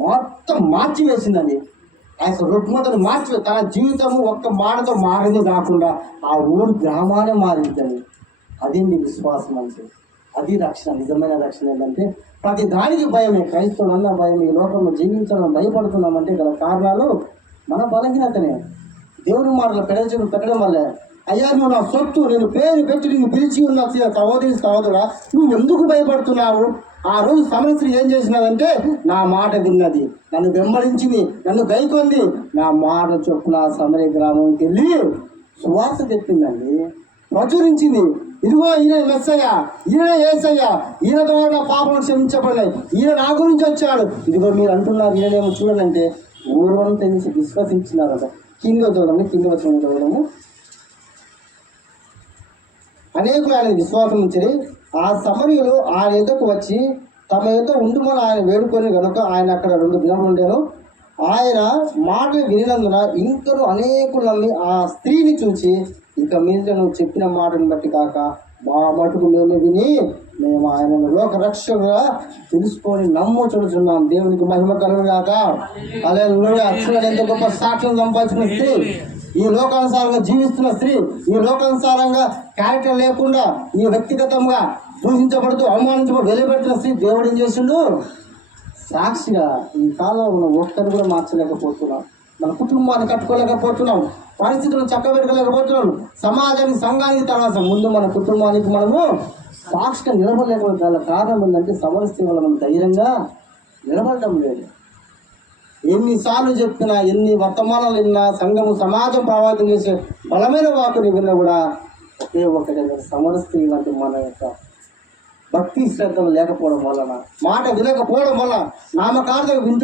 మొత్తం మార్చివేసిందండి. ఆ యొక్క రుగ్మతను తన జీవితము ఒక్క మాటతో మారింది కాకుండా ఆ ఊరు గ్రామానే మారిందండి. అది నీ విశ్వాసం అంటే, అది రక్షణ. నిజమైన రక్షణ ఏంటంటే ప్రతి దానికి భయమే. క్రైస్తవులన్న భయం. ఈ లోకంలో జీవించాలని భయపడుతున్నామంటే గల కారణాలు మన బలహీనతనే. దేవుని మాటలు పెట్టడం వల్లే. అయ్యా నువ్వు నా సొత్తు, నేను పేరు పెట్టి నేను పిలిచి ఉన్న సహోదరుడా, నువ్వు ఎందుకు భయపడుతున్నావు? ఆ రోజు సమస్య ఏం చేసినదంటే నా మాట విన్నది, నన్ను వెంబడించింది, నన్ను గైకొంది. నా మాట చొప్పున సమరయ గ్రామంకి వెళ్ళి సువార్త చెప్పిందండి, ప్రచురించింది. ఇదిగో ఈయన మెస్సయ్య, ఈయన యేసయ్య, ఈయన ద్వారా పాపం క్షమించబడినాయి, ఈయన నా గురించి వచ్చాడు. ఇదిగో మీరు అంటున్నారు ఈయనేమో చూడంటే ఊరంతా విశ్వసించినారట. కింద చదవడము అనేకులు ఆయన విశ్వాసం ఉంచి ఆ సమరయులు ఆయన ఎదుకు వచ్చి తమ ఎదుట ఉండుమని ఆయన వేడుకొని కనుక ఆయన అక్కడ 2 దినాలు ఉండేను. ఆయన మాటలు వినినందున ఇంకను అనేకులు నమ్మి ఆ స్త్రీని చూసి ఇక మీద నువ్వు చెప్పిన మాటను బట్టి కాక మా మటుకు మేము విని మేము ఆయన లోక రక్షకుగా తెలుసుకొని నమ్ముచున్నాం. దేవునికి మహిమ కలుగుగాక. హల్లెలూయా. అక్షరాలు ఎంత గొప్ప సాక్ష్యం సంపాదించిన స్త్రీ, ఈ లోకానుసారంగా జీవిస్తున్న స్త్రీ, ఈ లోకానుసారంగా క్యారెక్టర్ లేకుండా ఈ వ్యక్తిగతంగా దూషించబడుతూ అవమానించబడి వెలువెట్టిన స్త్రీ దేవుడు ఏం చేసిండు? సాక్షిగా ఈ కాలంలో ఒక్కరు కూడా మార్చలేకపోతున్నాం. మన కుటుంబాన్ని కట్టుకోలేకపోతున్నాం, పరిస్థితులను చక్కబెట్టుకోలేకపోతున్నాం, సమాజానికి సంఘానికి తర్వాత ముందు మన కుటుంబానికి మనము సాక్షిగా నిలబడలేకపోతే కారణం ఏంటంటే సమరస్య వల్ల మనం ధైర్యంగా నిలబడటం లేదు. ఎన్నిసార్లు చెప్పినా, ఎన్ని వర్తమానాలు విన్నా, సంఘము సమాజం ప్రభావితం చేసే బలమైన వాకుని విన్నా కూడా ఒకే ఒకటి సమరస్త్రీ వంటి మన యొక్క భక్తి శ్రద్ధలు లేకపోవడం వలన, మాట వినకపోవడం వల్ల నామకార్థం వింటూ